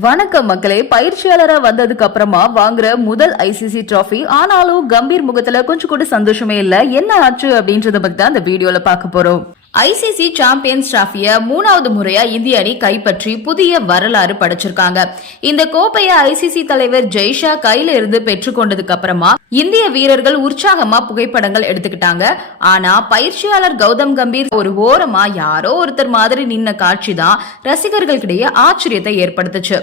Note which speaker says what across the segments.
Speaker 1: வணக்கம் மக்களே. பயிற்சியாளரா வந்ததுக்கு அப்புறமா வாங்குற முதல் ஐசிசி டிராஃபி ஆனாலும் கம்பீர் முகத்துல கொஞ்சம் கூட சந்தோஷமே இல்ல. என்ன ஆச்சு அப்படின்றத பத்தி தான் இந்த வீடியோல பார்க்க போறோம். ஐசிசி சாம்பியன்ஸ் டிராஃபிய மூணாவது முறையா இந்திய அணி கைப்பற்றி புதிய வரலாறு படைச்சிருக்காங்க. இந்த கோப்பையை ஐசிசி தலைவர் ஜெய்ஷா கையில இருந்து பெற்றுக்கொண்டதுக்கு அப்புறமா இந்திய வீரர்கள் உற்சாகமா புகைப்படங்கள் எடுத்துக்கிட்டாங்க. ஆனா பயிற்சியாளர் கௌதம் கம்பீர் ஒரு ஓரமா யாரோ ஒருத்தர் மாதிரி நின்ன காட்சி தான் ரசிகர்களுக்கிடையே ஆச்சரியத்தை ஏற்படுத்துச்சு.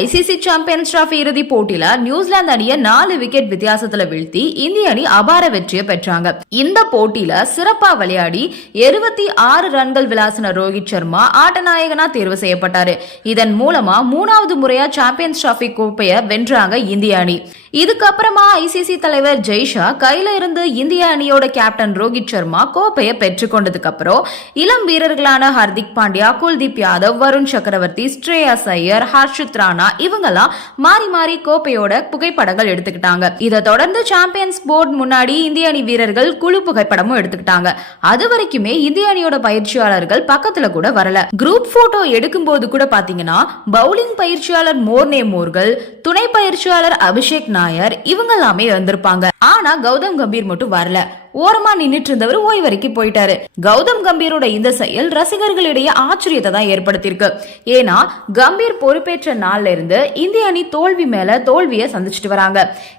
Speaker 1: ஐசிசி சாம்பியன்ஸ் டிராஃபி இறுதி போட்டியில நியூசிலாந்து அணியை நாலு விக்கெட் வித்தியாசத்துல வீழ்த்தி இந்திய அணி அபார வெற்றியை பெற்றாங்க. இந்த போட்டியில சிறப்பா விளையாடி எழுபத்தி ஆறு ரன்கள் விளாசின ரோஹித் சர்மா ஆட்டநாயகனா தேர்வு செய்யப்பட்டாரு. இதன் மூலமா மூணாவது முறையா சாம்பியன்ஸ் டிராஃபி கோப்பையை வென்றாங்க இந்திய அணி. இதுக்கப்புறமா ஐசிசி தலைவர் ஜெய்ஷா கையில இருந்து இந்திய அணியோட கேப்டன் ரோஹித் சர்மா கோப்பையை பெற்றுக்கொண்டதுக்கு அப்புறம் இளம் வீரர்களான ஹர்திக் பாண்டியா குல்தீப் யாதவ் வருண் சக்கரவர்த்தி ஸ்ரேயாஸ் ஐயர் ஹர்ஷித் ராணா இவங்கெல்லாம் மாறி மாறி கோப்பையோட புகைப்படங்கள் எடுத்துக்கிட்டாங்க. இதை தொடர்ந்து சாம்பியன்ஸ் போர்டு முன்னாடி இந்திய அணி வீரர்கள் குழு புகைப்படமும் எடுத்துக்கிட்டாங்க. அது வரைக்குமே இந்திய அணியோட பயிற்சியாளர்கள் பக்கத்துல கூட வரல. குரூப் போட்டோ எடுக்கும் போது கூட பாத்தீங்கன்னா பவுலிங் பயிற்சியாளர் மோர்னே மோர்கள் துணை பயிற்சியாளர் அபிஷேக் நாயர் இவங்க எல்லாமே வந்திருப்பாங்க ஆனா கௌதம் கம்பீர் மட்டும் வரல. ஓரமா நின்னுட்டு இருந்தவர் ஓய்வறைக்கு போயிட்டாரு. கௌதம் கம்பீரோட இந்த செயல் ரசிகர்களிடையே ஆச்சரியத்தை தான் ஏற்படுத்தியிருக்கு. ஏன்னா கம்பீர் பொறுப்பேற்ற நாள்ல இருந்து இந்திய அணி தோல்வி மேல தோல்வியை சந்திச்சுட்டு வராங்க.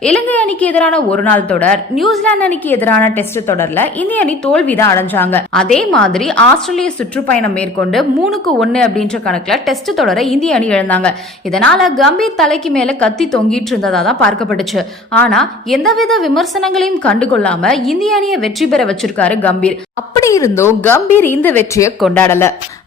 Speaker 1: இலங்கை அணிக்கு எதிரான ஒரு நாள் தொடர் நியூசிலாந்து அணிக்கு எதிரான டெஸ்ட் தொடர்ல இந்திய அணி தோல்வி தான் அடைஞ்சாங்க. அதே மாதிரி ஆஸ்திரேலிய சுற்றுப்பயணம் மேற்கொண்டு மூணுக்கு ஒன்னு அப்படின்ற கணக்குல டெஸ்ட் தொடரை இந்திய அணி இழந்தாங்க. இதனால கம்பீர் தலைக்கு மேல கத்தி தொங்கிட்டு இருந்ததா தான் பார்க்கப்பட்டுச்சு. ஆனா எந்தவித விமர்சனங்களையும் கண்டுகொள்ளாம இந்திய அணி அணியை வெற்றி பெற வச்சிருக்காரு கம்பீர். அப்படி இருந்தும் கம்பீர் இந்த வெற்றியை கொண்டாடல.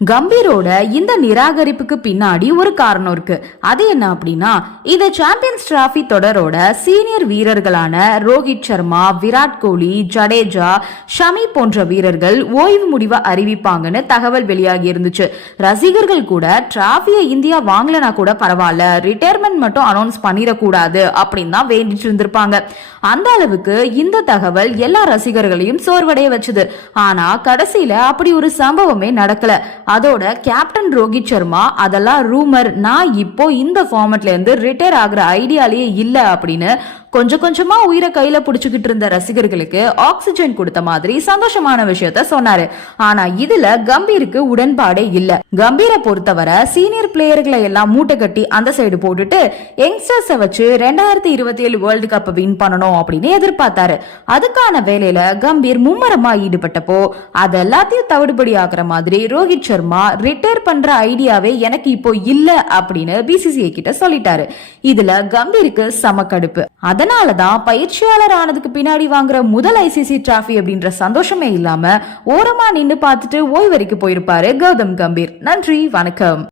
Speaker 1: கம்பீரோட இந்த நிராகரிப்புக்கு பின்னாடி ஒரு காரணம் இருக்கு. அது என்ன அப்படின்னா இந்த சாம்பியன்ஸ் டிராஃபி தொடரோட சீனியர் வீரர்களான ரோஹித் சர்மா விராட் கோலி ஜடேஜா ஷமி போன்ற வீரர்கள் ஓய்வு முடிவை அறிவிப்பாங்கன்னு தகவல் வெளியாகி இருந்துச்சு. ரசிகர்கள் கூட டிராஃபியை இந்தியா வாங்கலனா கூட பரவாயில்ல ரிட்டையர்மெண்ட் மட்டும் அனௌன்ஸ் பண்ணிடக்கூடாது அப்படின்னு தான் வேண்டிட்டு இருந்திருப்பாங்க. அந்த அளவுக்கு இந்த தகவல் எல்லா ரசிகர்களையும் சோர்வடைய வச்சது. ஆனா கடைசியில அப்படி ஒரு சம்பவமே நடக்கல. அதோட கேப்டன் ரோஹித் சர்மா அதெல்லாம் ரூமர் நான் இப்போ இந்த ஃபார்மெட்ல இருந்து ரிட்டையர் ஆகுற ஐடியாலேயே இல்லை அப்படின்னு கொஞ்சம் கொஞ்சமா உயிரை கையில புடிச்சுக்கிட்டு இருந்த ரசிகர்களுக்கு ஆக்சிஜன் கொடுத்த மாதிரி சந்தோஷமான விஷயத்த சொன்னாரு. ஆனா இதுல கம்பீருக்கு உடன்பாடே இல்ல. கம்பீரை பொறுத்தவரை சீனியர் பிளேயர்களை எல்லாம் மூட்டை கட்டி அந்த சைடு போட்டுட்டு யங்ஸ்டர்ஸை வச்சு ரெண்டாயிரத்தி இருபத்தி ஏழு வேர்ல்டு கப் வின் பண்ணணும் அப்படின்னு எதிர்பார்த்தாரு. அதுக்கான வேலையில கம்பீர் மும்மரமா ஈடுபட்டப்போ அது எல்லாத்தையும் தவிடுபடி ஆகிற மாதிரி ரோஹித் சர்மா ரிட்டையர் பண்ற ஐடியாவே எனக்கு இப்போ இல்ல அப்படின்னு பிசிசிஐ கிட்ட சொல்லிட்டாரு. இதுல கம்பீருக்கு சம கடுப்பு. அதனாலதான் பயிற்சியாளர் ஆனதுக்கு பின்னாடி வாங்குற முதல் ஐசிசி டிராஃபி அப்படின்ற சந்தோஷமே இல்லாம ஓரமா நின்னு பார்த்துட்டு ஓய்வறைக்கு போயிருப்பாரு கௌதம் கம்பீர். நன்றி வணக்கம்.